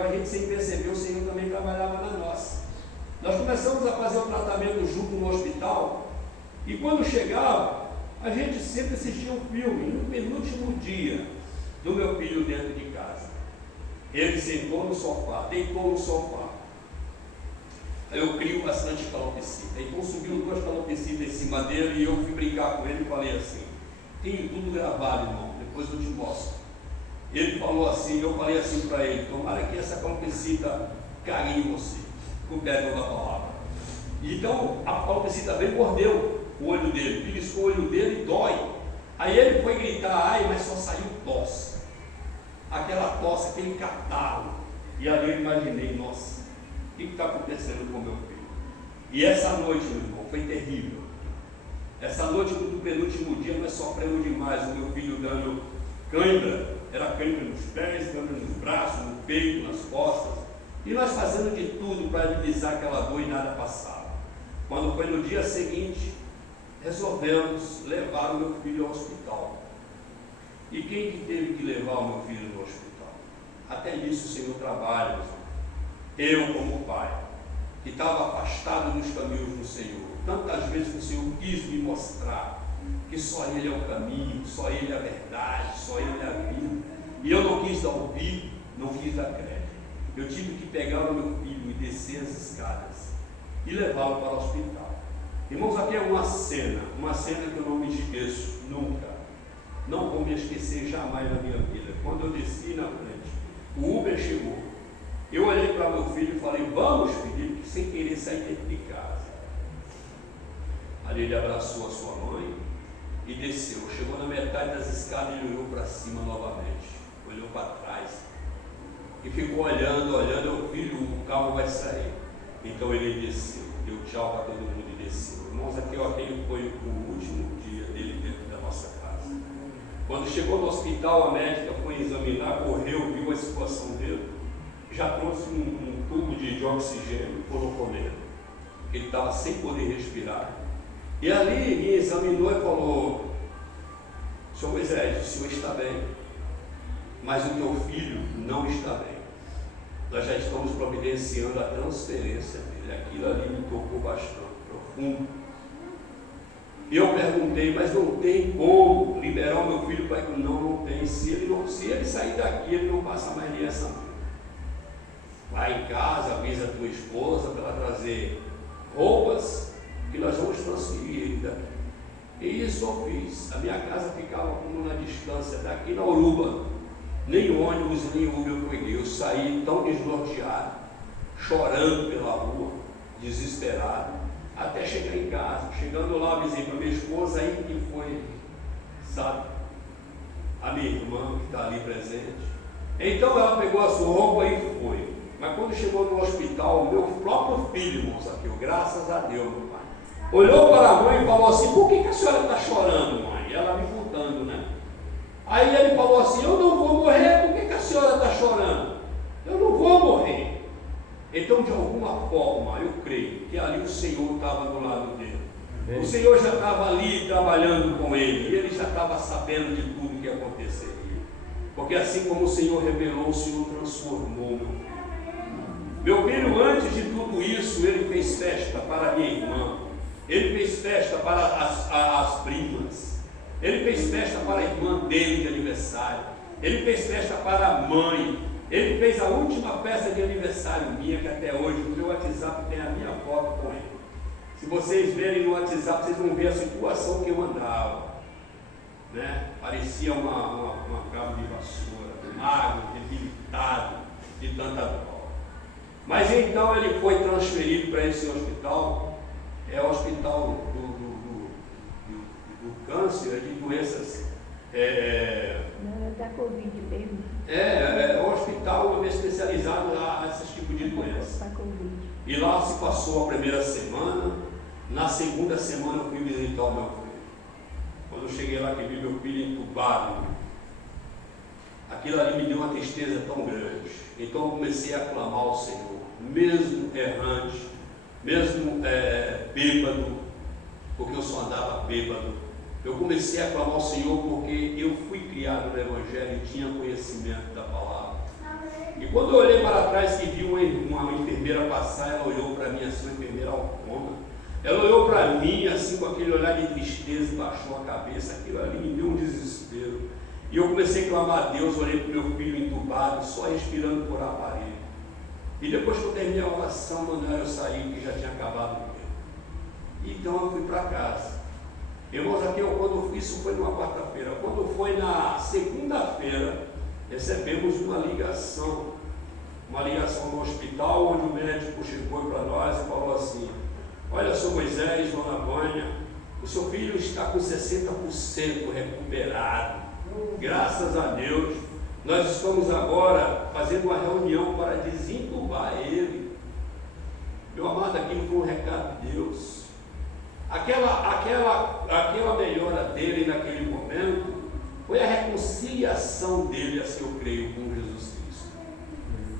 aqui, a gente sem perceber, o Senhor também trabalhava na nossa. Nós começamos a fazer o tratamento junto no hospital, e quando chegava, a gente sempre assistia um filme. No penúltimo dia do meu filho dentro de casa, ele sentou no sofá, deitou no sofá. Aí eu crio bastante calopsita, então subiu 2 calopsitas em cima dele, e eu fui brincar com ele e falei assim: tenho tudo gravado, irmão, depois eu te mostro. Ele falou assim, eu falei assim para ele: tomara que essa calopsita caia em você, com o perdão da palavra. Então a calopsita veio e mordeu o olho dele, beliscou o olho dele e dói. Aí ele foi gritar, ai, mas só saiu tosse, aquela tosse, aquele catarro. E ali eu imaginei, nossa, o que está acontecendo com meu filho? E essa noite, meu irmão, foi terrível. Essa noite do penúltimo dia nós sofremos demais. O meu filho dando cãibra, era cãibra nos pés, cãibra nos braços, no peito, nas costas, e nós fazendo de tudo para amenizar aquela dor e nada passava. Quando foi no dia seguinte, resolvemos levar o meu filho ao hospital. E quem que teve que levar o meu filho no hospital? Até nisso o Senhor trabalha, meus irmãos. Eu, como pai, que estava afastado dos caminhos do Senhor, tantas vezes o Senhor quis me mostrar que só Ele é o caminho, só Ele é a verdade, só Ele é a vida, e eu não quis dar ouvido, não quis dar crédito. Eu tive que pegar o meu filho e descer as escadas e levá-lo para o hospital. Irmãos, aqui é uma cena que eu não me esqueço nunca, não vou me esquecer jamais na minha vida. Quando eu desci na frente, o Uber chegou, eu olhei para meu filho e falei: vamos, Felipe, que sem querer sair dentro de casa. Ali ele abraçou a sua mãe e desceu. Chegou na metade das escadas e olhou para cima novamente, olhou para trás e ficou olhando. Eu: filho, o carro vai sair. Então ele desceu, deu tchau para todo mundo e desceu. Irmãos, aquele foi o último dia dele dentro da nossa casa. Quando chegou no hospital, a médica foi examinar, correu, viu a situação dele, já trouxe um tubo de oxigênio, colocou nele, porque ele estava sem poder respirar. E ali me examinou e falou: senhor Moisés, o senhor está bem, mas o teu filho não está bem. Nós já estamos providenciando a transferência dele. Aquilo ali me tocou bastante, profundo. E eu perguntei: mas não tem como liberar o meu filho para que não tem. Se ele sair daqui, ele não passa mais nem essa noite. Vai em casa, avisa a tua esposa para ela trazer roupas, que nós vamos transferir ele daqui. E isso eu fiz. A minha casa ficava como na distância daqui na Uruba. Nem ônibus, nem Uber eu peguei. Eu saí tão desnorteado, chorando pela rua, desesperado, até chegar em casa. Chegando lá, avisei para minha esposa, aí que foi, sabe, a minha irmã que está ali presente. Então ela pegou a sua roupa e foi. Mas quando chegou no hospital, o meu próprio filho, irmãos, aqui, graças a Deus, meu pai, olhou para a mãe e falou assim: por que a senhora está chorando, mãe? E ela me contando, né? Aí ele falou assim: eu não vou morrer. Por que a senhora está chorando? Eu não vou morrer. Então, de alguma forma, eu creio que ali o Senhor estava do lado dele. O Senhor já estava ali trabalhando com ele, e ele já estava sabendo de tudo que aconteceria. Porque assim como o Senhor revelou, o Senhor transformou meu filho. Meu filho, antes de tudo isso, ele fez festa para a minha irmã, ele fez festa para as primas, ele fez festa para a irmã dele de aniversário, ele fez festa para a mãe, ele fez a última festa de aniversário minha, que até hoje no meu WhatsApp tem a minha foto com ele. Se vocês verem no WhatsApp, vocês vão ver a situação que eu andava, né? Parecia uma cabo de vassoura, magro, debilitado, de tanta dor. Mas então ele foi transferido para esse hospital, é o hospital do câncer, de doenças. Não, é da Covid mesmo. É um hospital especializado a esse tipo de doença. E lá se passou a primeira semana. Na segunda semana eu fui visitar o meu filho. Quando eu cheguei lá, que vi meu filho entubado, aquilo ali me deu uma tristeza tão grande. Então eu comecei a clamar ao Senhor, mesmo errante, mesmo bêbado, porque eu só andava bêbado. Eu comecei a clamar ao Senhor porque eu fui criado no Evangelho e tinha conhecimento da palavra. E quando eu olhei para trás que vi uma enfermeira passar, ela olhou para mim assim, uma enfermeira autônoma. Ela olhou para mim assim com aquele olhar de tristeza e baixou a cabeça. Aquilo ali me deu um desespero. E eu comecei a clamar a Deus, olhei para o meu filho entubado, só respirando por aparelho. E depois que eu terminei a oração, mandaram eu sair, que já tinha acabado o tempo. Então eu fui para casa. Irmãos, isso foi numa quarta-feira. Quando foi na segunda-feira, recebemos uma ligação no hospital, onde o médico chegou para nós e falou assim: olha, Sr. Moisés, Dona Vânia, o seu filho está com 60% recuperado. Graças a Deus, nós estamos agora fazendo uma reunião para desentubar ele. Meu amado, aquilo foi um recado de Deus. Aquela melhora dele naquele momento foi a reconciliação dele, assim eu creio, com Jesus Cristo.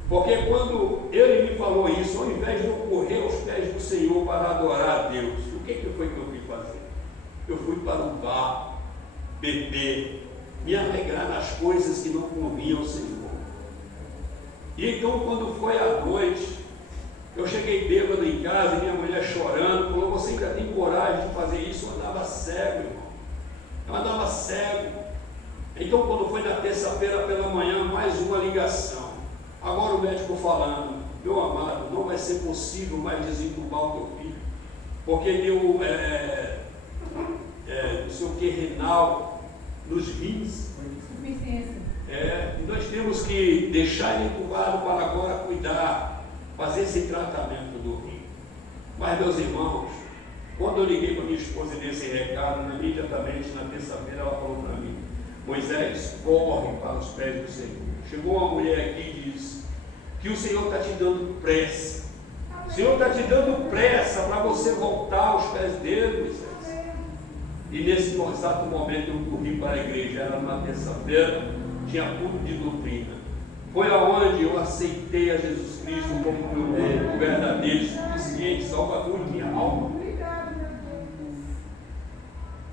Porque quando ele me falou isso, ao invés de eu correr aos pés do Senhor para adorar a Deus, o que foi que eu fui fazer? Eu fui para o bar, beber, me alegrar nas coisas que não convinham ao Senhor. E então, quando foi à noite, eu cheguei bêbado em casa e minha mulher chorando, falou: você ainda tem coragem de fazer isso? Eu andava cego, irmão. Eu andava cego. Então, quando foi na terça-feira pela manhã, mais uma ligação. Agora o médico falando: meu amado, não vai ser possível mais desentubar o teu filho, porque deu não sei o que, renal nos rins. Nós temos que deixar ele entubado para agora cuidar, fazer esse tratamento do rim. Mas, meus irmãos, quando eu liguei para minha esposa e dei esse recado, imediatamente na terça-feira ela falou para mim: Moisés, corre para os pés do Senhor. Chegou uma mulher aqui e disse que o Senhor está te dando pressa. O Senhor está te dando pressa para você voltar aos pés dele, Moisés. E nesse exato momento eu corri para a igreja, era uma terça-feira, tinha culto de doutrina. Foi aonde eu aceitei a Jesus Cristo como meu único, verdadeiro, suficiente Salvador de minha alma.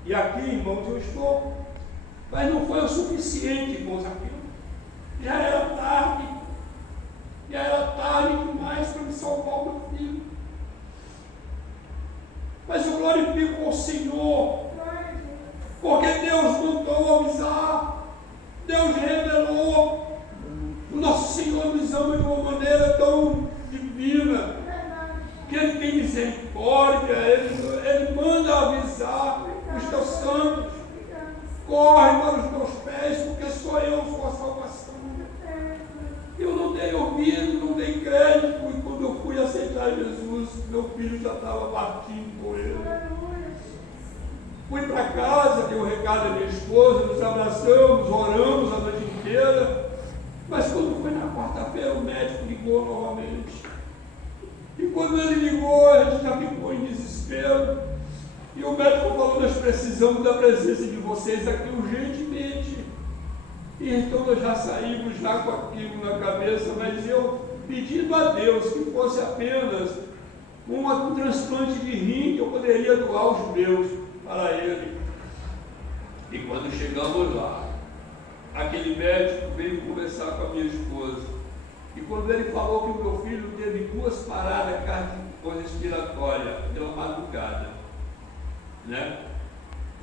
E aqui, irmãos, eu estou. Mas não foi o suficiente, irmãos, aquilo. Já era tarde demais para me salvar o meu filho. Mas eu glorifico ao Senhor, porque Deus mandou avisar, Deus revelou. O nosso Senhor nos ama de uma maneira tão divina, que Ele tem misericórdia, Ele manda avisar os teus santos: corre para os meus pés, porque sou eu sua salvação. Eu não dei ouvido, não dei crédito, e quando eu fui aceitar Jesus, meu filho já estava partindo com ele. Fui para casa, dei o recado à minha esposa, nos abraçamos, oramos a noite inteira. Mas quando foi na quarta-feira, o médico ligou novamente. E quando ele ligou, a gente já ficou em desespero. E o médico falou: nós precisamos da presença de vocês aqui urgentemente. E então nós já saímos já com aquilo na cabeça, mas eu pedindo a Deus que fosse apenas um transplante de rim que eu poderia doar aos meus para ele. E quando chegamos lá, aquele médico veio conversar com a minha esposa. E quando ele falou que o meu filho teve 2 paradas cardiorrespiratórias pela madrugada,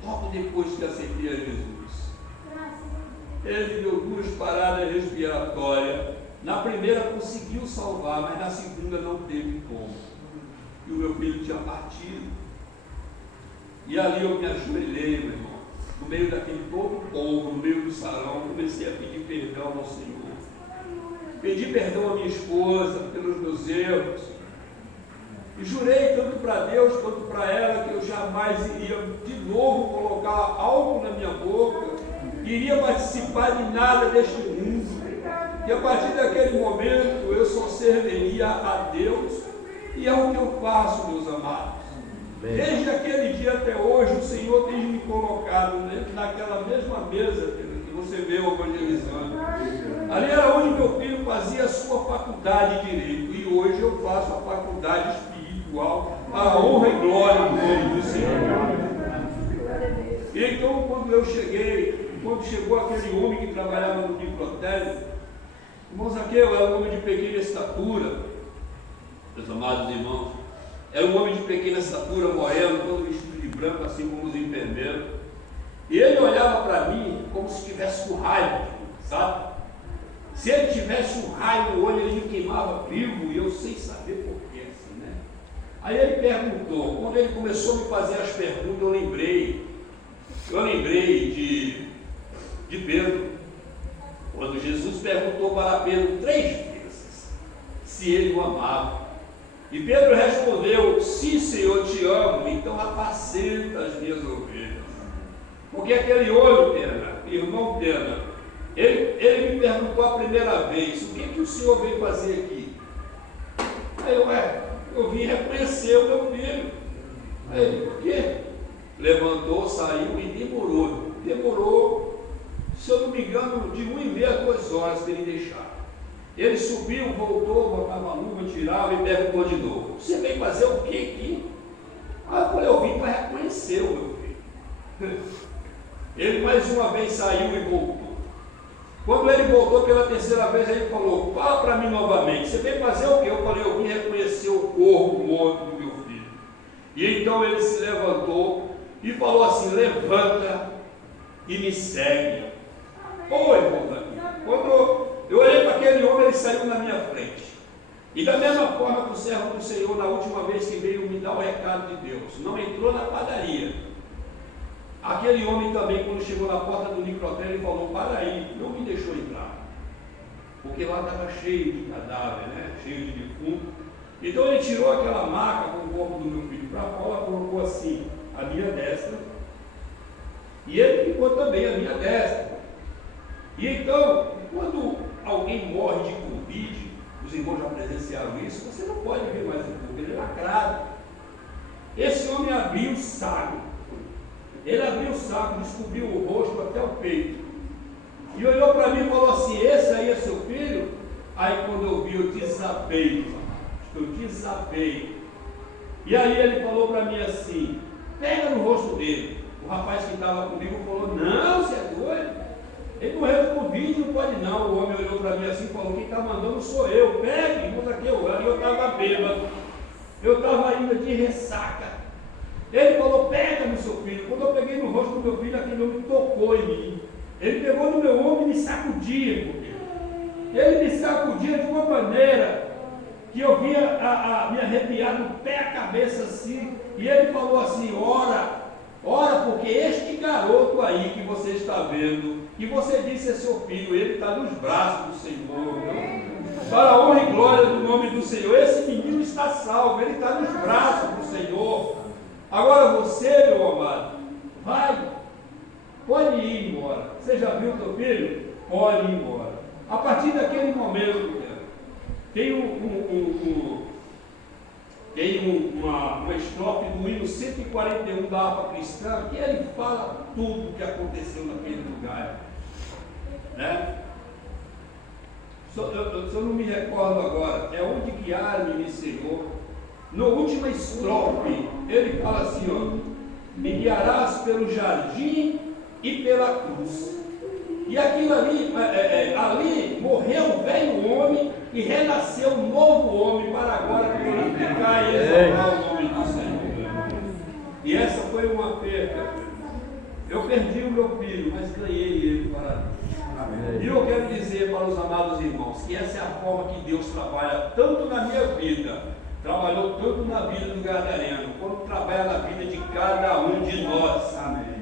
logo depois que aceitei a Jesus, ele deu 2 paradas respiratórias. Na primeira conseguiu salvar, mas na segunda não teve como. E o meu filho tinha partido. E ali eu me ajoelhei, meu irmão, no meio daquele todo povo, no meio do salão, comecei a pedir perdão ao Senhor. Pedi perdão à minha esposa pelos meus erros. E jurei tanto para Deus quanto para ela que eu jamais iria de novo colocar algo na minha boca, iria participar de nada deste mundo. E a partir daquele momento eu só serviria a Deus. E é o que eu faço, meus amados. Desde aquele dia até hoje, o Senhor tem me colocado naquela mesma mesa que você vê evangelizando. Ali era onde meu filho fazia a sua faculdade de Direito. E hoje eu faço a faculdade espiritual, a honra e glória do nome do Senhor. E então, quando chegou aquele homem que trabalhava no necrotério, Irmão Zaqueu era um homem de pequena estatura, meus amados irmãos. Era um homem de pequena estatura, moreno, todo vestido de branco, assim como os enfermeiros. E ele olhava para mim como se tivesse com raiva, sabe? Se ele tivesse um raio no olho, ele me queimava vivo, e eu sem saber por quê, assim, né? Aí ele perguntou, quando ele começou a me fazer as perguntas, eu lembrei de Pedro, quando Jesus perguntou para Pedro 3 vezes se ele o amava. E Pedro respondeu: sim, Senhor, te amo, então apacenta as minhas ovelhas. Porque aquele olho, Pena, irmão Pena, ele me perguntou a primeira vez: o que o Senhor veio fazer aqui? Aí eu vim reconhecer o meu filho. Aí ele: por quê? Levantou, saiu e demorou, se eu não me engano, de 1h30 a 2 horas para ele deixar. Ele subiu, voltou, botava a luva, tirava e perguntou de novo: você veio fazer o que aqui? Aí eu falei: eu vim para reconhecer o meu filho. Ele mais uma vez saiu e voltou. Quando ele voltou pela terceira vez, ele falou: fala para mim novamente, você veio fazer o quê? Eu falei: eu vim reconhecer o corpo morto do meu filho. E então ele se levantou e falou assim: levanta e me segue. Ô irmão, quando eu olhei para aquele homem, ele saiu na minha frente. E da mesma forma que o servo do Senhor, na última vez que veio me dar o recado de Deus, não entrou na padaria. Aquele homem também, quando chegou na porta do necrotério, ele falou: para aí, não me deixou entrar. Porque lá estava cheio de cadáver, né? Cheio de defunto. Então ele tirou aquela maca com o corpo do meu filho para fora, colocou assim, a minha destra. E ele ficou também a minha destra. E então, quando alguém morre de Covid, os irmãos já presenciaram isso, você não pode ver mais o corpo, ele é lacrado. Esse homem abriu o saco. Ele abriu o saco, descobriu o rosto até o peito. E olhou para mim e falou assim: esse aí é seu filho? Aí quando eu vi, eu desabei. E aí ele falou para mim assim: pega no rosto dele. O rapaz que estava comigo falou: não, você é doido? Ele morreu de Covid, não pode não. O homem olhou para mim assim e falou: quem está mandando sou eu. Pegue, irmãos, aqui eu estava bêbado. Eu estava indo de ressaca. Ele falou: pega no seu filho. Quando eu peguei no rosto do meu filho, aquele homem tocou em mim. Ele pegou no meu ombro e me sacudia, irmão. Ele me sacudia de uma maneira que eu via me arrepiar do pé à cabeça assim. E ele falou assim: ora, porque este garoto aí que você está vendo, que você disse é seu filho, ele está nos braços do Senhor. Para a honra e glória do nome do Senhor, esse menino está salvo, ele está nos braços do Senhor. Agora você, meu amado, vai, pode ir embora. Você já viu o teu filho? Pode ir embora. A partir daquele momento, tem uma estrofe do hino 141 da harpa cristã, que ele fala tudo o que aconteceu naquele lugar, né? Eu não me recordo agora, é onde guiar-me, Senhor. Na última estrofe, ele fala assim: ó, me guiarás pelo jardim e pela cruz. E aquilo ali morreu o velho homem e renasceu um novo homem para agora glorificar e exaltar o nome do Senhor. E essa foi uma perda. Eu perdi o meu filho, mas ganhei ele para Deus. E eu quero dizer para os amados irmãos que essa é a forma que Deus trabalha tanto na minha vida, trabalhou tanto na vida do Gadareno, quanto trabalha na vida de cada um de nós. Amém.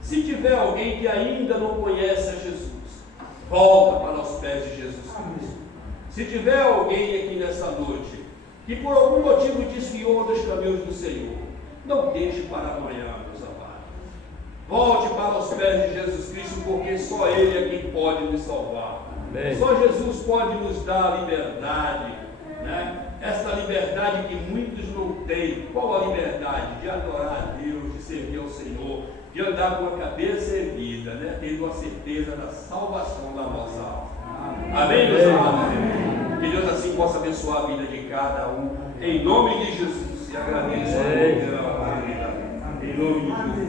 Se tiver alguém que ainda não conhece a Jesus, volta para os pés de Jesus Cristo. Se tiver alguém aqui nessa noite que por algum motivo desviou dos caminhos do Senhor, não deixe para amanhã, meus amados. Volte para os pés de Jesus Cristo, porque só Ele é quem pode nos salvar. Amém. Só Jesus pode nos dar a liberdade, né? Essa liberdade que muitos não têm. Qual a liberdade? De adorar a Deus, de servir ao Senhor, de andar com a cabeça erguida, né? Tendo a certeza da salvação da nossa alma. Amém, meus amados? Que Deus assim possa abençoar a vida de cada um. Em nome de Jesus. E agradeço a Deus pela vida. Em nome de Jesus.